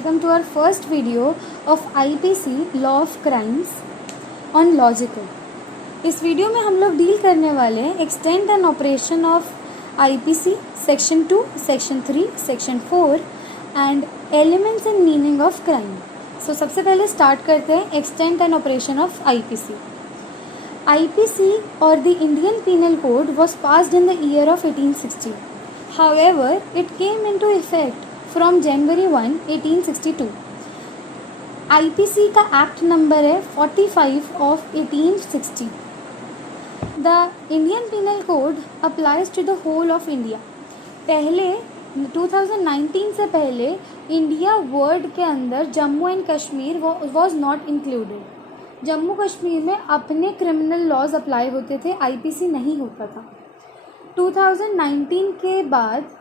welcome to our first video of IPC Law of Crimes on Logical। इस video में हम लोग deal करने वाले हैं extent and operation of IPC section 2, section 3, section 4 and elements and meaning of crime. So सबसे पहले start करते हैं extent and operation of IPC। IPC or the Indian Penal Code was passed in the year of 1860. However, it came into effect from January 1, 1862. IPC का act number है 45 of 1860. The Indian Penal Code applies to the whole of India. पहले 2019 से पहले India word के अंदर Jammu and Kashmir was not included. Jammu Kashmir में अपने criminal laws apply होते थे, IPC नहीं होता था। 2019 के बाद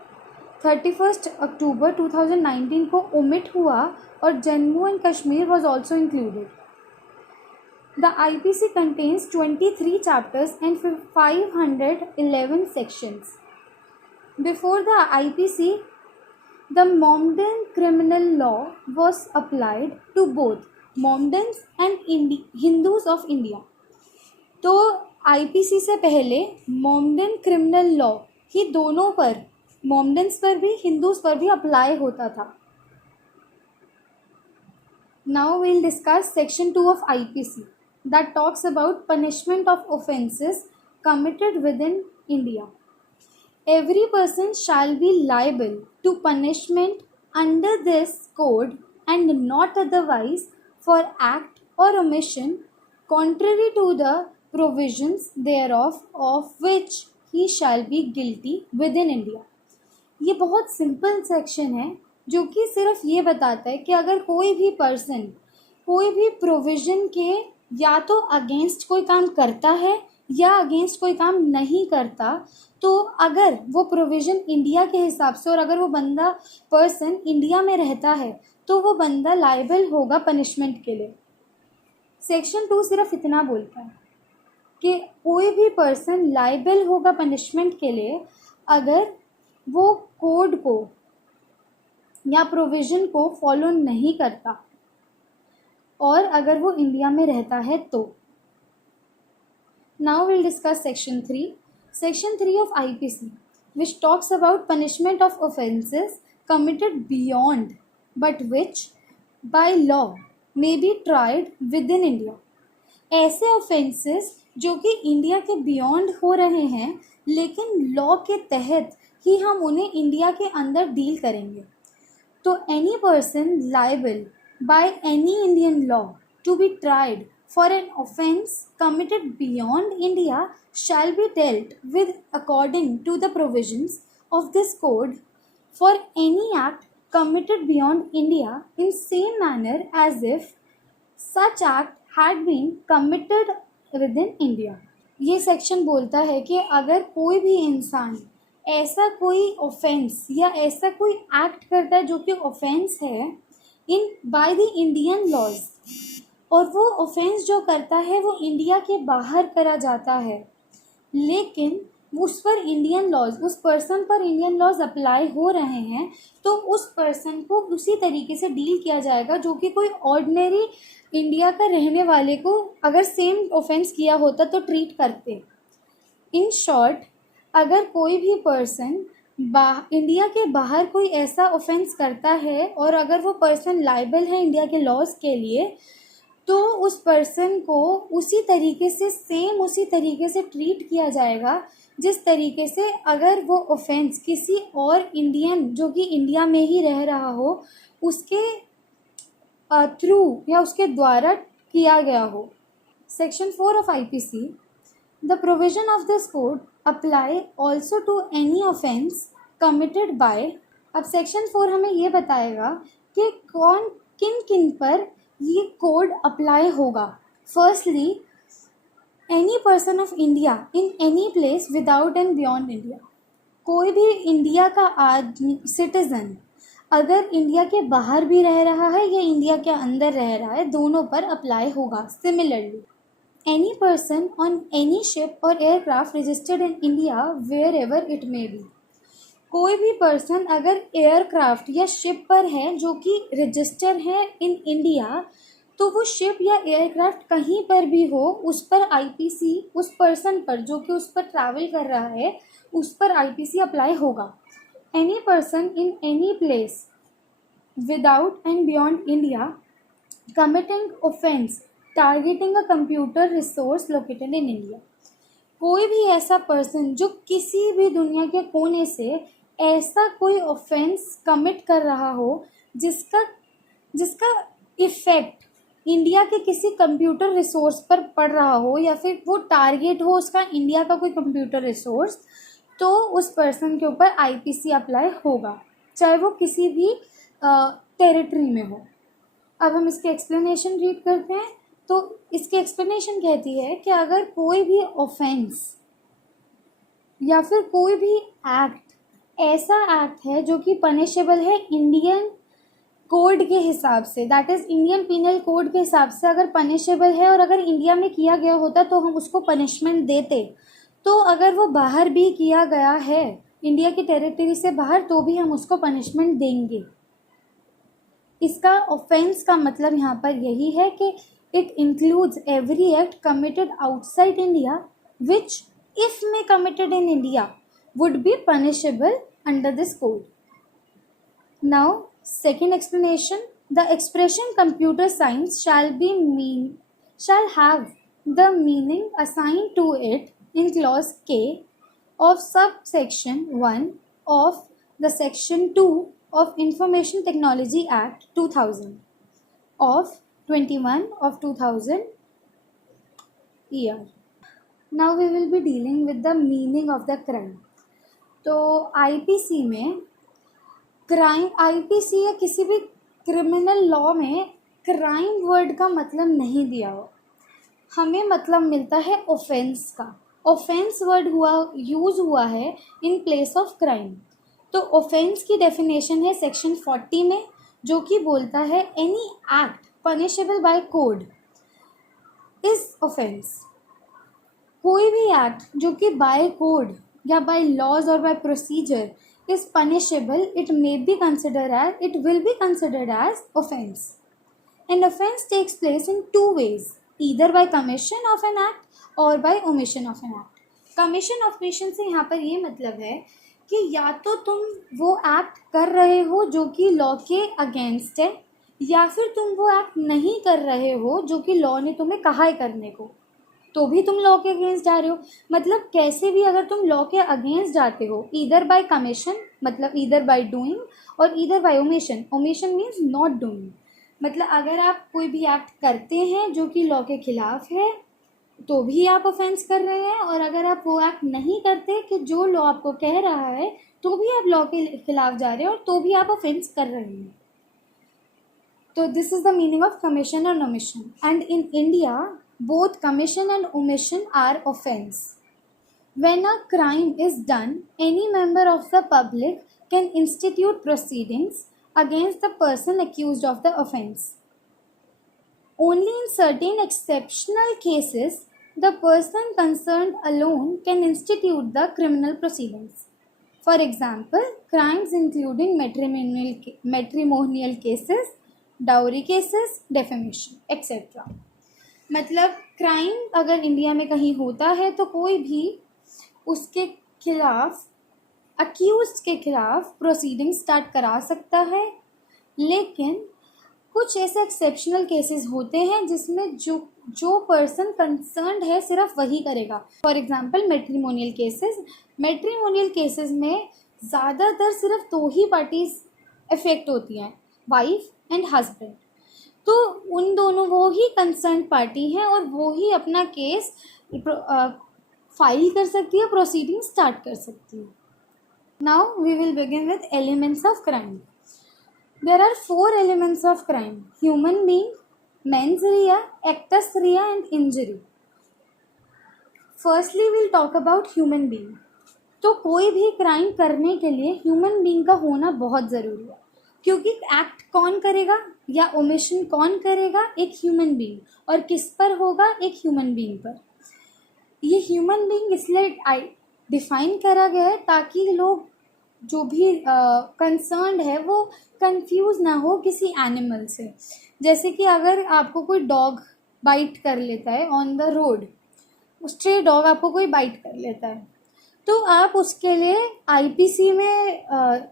31 अक्टूबर 2019 को ओमिट हुआ और Jammu and Kashmir was also included. The IPC contains 23 chapters and 511 sections. Before the IPC, the Mohammedan criminal law was applied to both Mohammedans and Hindus of India. तो IPC से पहले मोमडन क्रिमिनल लॉ ही दोनों पर, मोमडन्स पर भी Hindus पर भी apply होता था। Now we'll discuss section 2 of IPC that talks about punishment of offences committed within India. Every person shall be liable to punishment under this code and not otherwise for act or omission contrary to the provisions thereof of which he shall be guilty within India। ये बहुत simple section है जो कि सिर्फ ये बताता है कि अगर कोई भी पर्सन कोई भी प्रोविज़न के या तो अगेंस्ट कोई काम करता है या अगेंस्ट कोई काम नहीं करता, तो अगर वो प्रोविज़न इंडिया के हिसाब से और अगर वो बंदा पर्सन इंडिया में रहता है तो वो बंदा लायबल होगा पनिशमेंट के लिए। सेक्शन 2 सिर्फ इतना बोलता है कि कोई भी पर्सन लायबल होगा पनिशमेंट के लिए अगर वो कोड को या प्रोविज़न को फॉलो नहीं करता और अगर वो इंडिया में रहता है तो। Now will discuss section 3। Section 3 of IPC which talks about punishment of offences committed beyond but which by law may be tried within India। ऐसे ऑफेंसेस जो कि इंडिया के बियॉन्ड हो रहे हैं लेकिन लॉ के तहत ही हम उन्हें इंडिया के अंदर डील करेंगे। तो any person liable by any Indian law to be tried for an offence committed beyond India shall be dealt with according to the provisions of this code for any act committed beyond India in same manner as if such act had been committed within India। ये section बोलता है कि अगर कोई भी इंसान ऐसा कोई ऑफेंस या ऐसा कोई एक्ट करता है जो कि ऑफेंस है इन बाय द इंडियन लॉज और वो ऑफेंस जो करता है वो इंडिया के बाहर करा जाता है लेकिन उस पर इंडियन लॉज, उस पर्सन पर इंडियन लॉज अप्लाई हो रहे हैं, तो उस पर्सन को उसी तरीके से डील किया जाएगा जो कि कोई ऑर्डिनरी इंडिया का रहने वाले को अगर सेम ऑफेंस किया होता तो ट्रीट करते। इन शॉर्ट, अगर कोई भी पर्सन इंडिया के बाहर कोई ऐसा ऑफेंस करता है और अगर वो पर्सन लायबल है इंडिया के लॉज के लिए तो उस पर्सन को उसी तरीके से सेम उसी तरीके से ट्रीट किया जाएगा जिस तरीके से अगर वो ऑफेंस किसी और इंडियन जो कि इंडिया में ही रह रहा हो उसके थ्रू या उसके द्वारा किया गया हो। Section 4 of IPC the provision of this code apply also to any offence committed by. अब सेक्शन 4 हमें ये बताएगा कि कौन किन किन पर ये कोड अप्लाई होगा। Firstly, any person of India in any place without and beyond India. कोई भी इंडिया का आदमी सिटीज़न अगर इंडिया के बाहर भी रह रहा है या इंडिया के अंदर रह रहा है, दोनों पर अप्लाई होगा। Similarly, any person on any ship और aircraft registered in India wherever it may be. कोई भी पर्सन अगर एयरक्राफ्ट या शिप पर है जो कि रजिस्टर है इन इंडिया, तो वो शिप या एयरक्राफ्ट कहीं पर भी हो, उस पर आईपीसी, उस पर्सन पर जो कि उस पर ट्रैवल कर रहा है उस पर आईपीसी अप्लाई होगा. Any person in any place without and beyond India committing offense targeting a computer resource located in India. कोई भी ऐसा पर्सन जो किसी भी दुनिया के कोने से ऐसा कोई ऑफेंस कमिट कर रहा हो जिसका जिसका इफेक्ट इंडिया के किसी कंप्यूटर रिसोर्स पर पड़ रहा हो या फिर वो टारगेट हो उसका इंडिया का कोई कंप्यूटर रिसोर्स, तो उस पर्सन के ऊपर आईपीसी अप्लाई होगा, चाहे वो किसी भी टेरिटरी में हो. अब हम इसके एक्सप्लेनेशन रीड करते हैं. तो इसकी एक्सप्लेनेशन कहती है कि अगर कोई भी ऑफेंस या फिर कोई भी एक्ट ऐसा एक्ट है जो कि पनिशेबल है इंडियन कोड के हिसाब से, that is Indian penal code के हिसाब से अगर पनिशेबल है, और अगर इंडिया में किया गया होता तो हम उसको पनिशमेंट देते, तो अगर वो बाहर भी किया गया है इंडिया की टेरिटरी से बाहर तो भी हम उसको पनिशमेंट देंगे. इसका ऑफेंस का मतलब यहाँ पर यही है कि it includes every act committed outside India which if may committed in India would be punishable under this code. Now second explanation, the expression computer science shall have the meaning assigned to it in clause K of subsection 1 of the section 2 of Information Technology Act 2000 of 21 of 2000 year. Now we will be dealing with the meaning of the crime. तो IPC में crime, IPC या किसी भी criminal law में crime word का मतलब नहीं दिया हो, हमें मतलब मिलता है ऑफेंस का. ऑफेंस वर्ड यूज़ हुआ है इन प्लेस ऑफ क्राइम. तो ऑफेंस की डेफिनेशन है सेक्शन 40 में, जो कि बोलता है any act punishable by code is offence. कोई भी एक्ट जो कि बाय कोड या बाय लॉज और by procedure is punishable, it will be considered as offence. And offence takes place in two ways, either by commission of an act और by omission of an act. Commission of omission से यहाँ पर ये मतलब है कि या तो तुम वो एक्ट कर रहे हो जो कि लॉ के अगेंस्ट है, या फिर तुम वो एक्ट नहीं कर रहे हो जो कि लॉ ने तुम्हें कहा है करने को, तो भी तुम लॉ के अगेंस्ट जा रहे हो. मतलब कैसे भी अगर तुम लॉ के अगेंस्ट जाते हो, ईदर बाय कमीशन मतलब ईदर बाय डूइंग, और either by omission. Omission means not doing, मतलब अगर आप कोई भी एक्ट करते हैं जो कि लॉ के खिलाफ है तो भी आप ऑफेंस कर रहे हैं, और अगर आप वो एक्ट नहीं करते कि जो लॉ आपको कह रहा है तो भी आप लॉ के खिलाफ जा रहे हैं और तो भी आप ऑफेंस कर रहे हैं. तो this is the meaning of commission और omission. And in India both commission and omission are offence. When a crime is done, any member of the public can institute proceedings against the person accused of the offense. Only in certain exceptional cases, the person concerned alone can institute the criminal proceedings. For example, crimes including matrimonial cases, dowry cases, defamation, etc. मतलब crime अगर India में कहीं होता है तो कोई भी उसके खिलाफ, अक्यूज्ड के खिलाफ प्रोसीडिंग स्टार्ट करा सकता है, लेकिन कुछ ऐसे एक्सेप्शनल केसेस होते हैं जिसमें जो पर्सन कंसर्न्ड है सिर्फ वही करेगा. For example matrimonial cases. Matrimonial cases में ज़्यादातर सिर्फ दो ही पार्टीज इफेक्ट होती हैं, वाइफ एंड हस्बैंड. तो उन दोनों वो ही कंसर्न पार्टी हैं और वो ही अपना केस फाइल कर सकती है, प्रोसीडिंग स्टार्ट कर सकती है. Now we will begin with elements of crime. There are 4 elements of crime: human being, mens rea, actus rea and injury. Firstly we'll talk about human being. तो कोई भी crime करने के लिए ह्यूमन बीइंग का होना बहुत ज़रूरी है, क्योंकि एक्ट कौन करेगा या ओमिशन कौन करेगा? एक ह्यूमन बीइंग. और किस पर होगा? एक ह्यूमन बीइंग पर. ये ह्यूमन बीइंग इसलिए डिफाइन करा गया है ताकि लोग जो भी कंसर्न्ड है वो कंफ्यूज ना हो किसी एनिमल से। जैसे कि अगर आपको कोई डॉग बाइट कर लेता है on the road, stray dog आपको कोई बाइट कर लेता है, तो आप उसके लिए आईपीसी में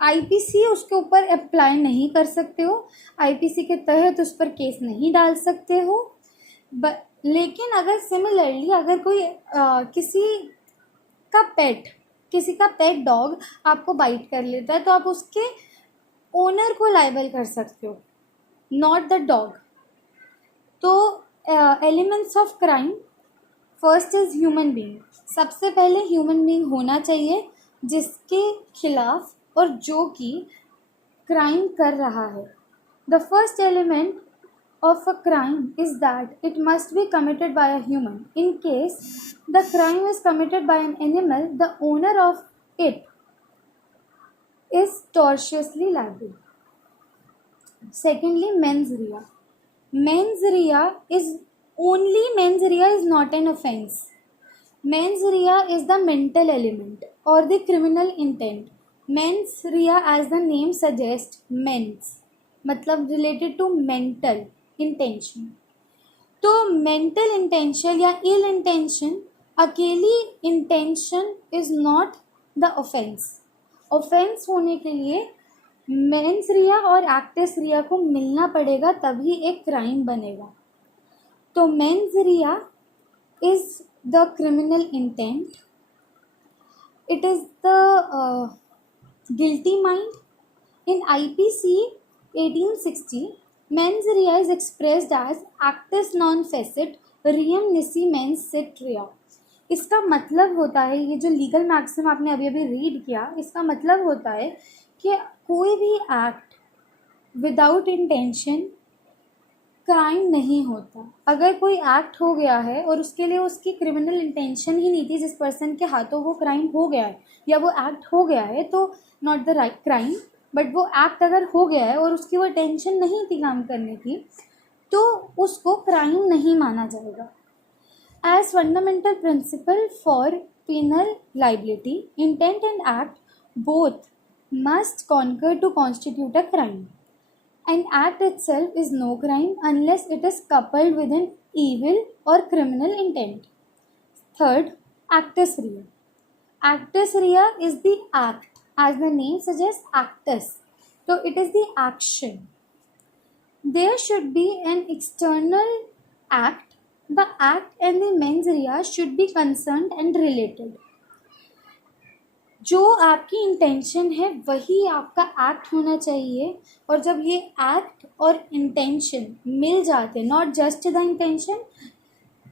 आईपीसी उसके ऊपर अप्लाई नहीं कर सकते हो, आईपीसी के तहत उस पर केस नहीं डाल सकते हो। लेकिन अगर सिमिलरली अगर कोई किसी का पेट डॉग आपको बाइट कर लेता है, तो आप उसके ओनर को लाइबल कर सकते हो, नॉट द डॉग। तो elements of crime, first is human being. सबसे पहले ह्यूमन बीइंग होना चाहिए जिसके खिलाफ और जो कि क्राइम कर रहा है। The first element of a crime is that it must be committed by a human. In case the crime is committed by an animal, the owner of it is tortiously liable. Secondly, mens rea. Mens rea is not an offense. Mens rea is the mental element or the criminal intent. Mens rea, as the name suggests, mens मतलब related to mental intention. तो mental intention या इल intention, अकेली intention is not the offence. Offence होने के लिए mains रिया और एक्टिस रिया को मिलना पड़ेगा, तभी एक क्राइम बनेगा। तो mains Riya is the criminal intent, it is the guilty mind. In IPC 1860 mens rea is expressed as actus non facit reum nisi mens sit rea। इसका मतलब होता है, ये जो लीगल मैक्सिम आपने अभी अभी रीड किया, इसका मतलब होता है कि कोई भी एक्ट विदाउट इंटेंशन क्राइम नहीं होता। अगर कोई एक्ट हो गया है और उसके लिए उसकी क्रिमिनल इंटेंशन ही नहीं थी, जिस पर्सन के हाथों वो क्राइम हो गया है या वो एक्ट हो गया है, तो not the right crime. But वो एक्ट अगर हो गया है और उसकी वो टेंशन नहीं थी काम करने की, तो उसको क्राइम नहीं माना जाएगा। As fundamental principle for penal liability, intent and act both must concur to constitute a crime. An act itself is no crime unless it is coupled with an evil or criminal intent. Third, actus rea. Actus rea is the act. As the name suggests, actus. So it is the action. There should be an external act. The act and the mens rea should be concerned and related. जो आपकी intention है वही आपका act होना चाहिए। और जब ये एक्ट और इंटेंशन मिल जाते, not just the intention,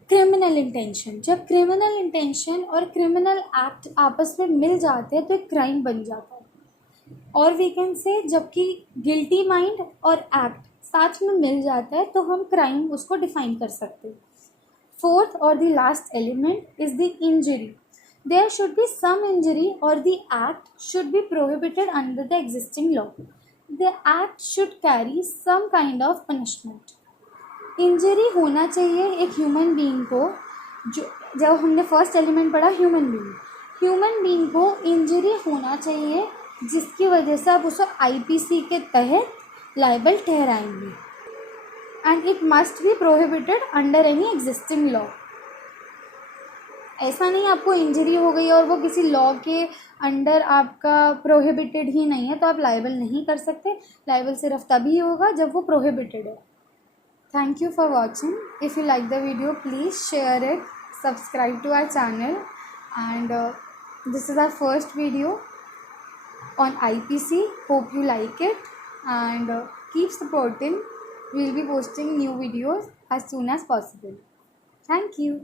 criminal intention, जब क्रिमिनल इंटेंशन और क्रिमिनल एक्ट आपस में मिल जाते हैं तो एक क्राइम बन जाता है। और वी कैन से जबकि गिल्टी माइंड और एक्ट साथ में मिल जाता है तो हम क्राइम उसको डिफाइन कर सकते हैं। फोर्थ और the last element is the injury. There should be some injury or the act should be prohibited under the existing law. The act should carry some kind of punishment. Injury होना चाहिए एक human being को, जो जब हमने first element पढ़ा human being को injury होना चाहिए जिसकी वजह से आप उसे आईपीसी के तहत लायबल ठहराएंगे। And it must be prohibited under any existing law. ऐसा नहीं आपको इंजरी हो गई और वो किसी लॉ के अंडर आपका प्रोहिबिटेड ही नहीं है तो आप लायबल नहीं कर सकते। लायबल सिर्फ तभी होगा जब वो प्रोहिबिटेड है। Thank you for watching. If you like the video please share it, subscribe to our channel, and this is our first video on IPC. Hope you like it and keep supporting. We'll be posting new videos as soon as possible. Thank you.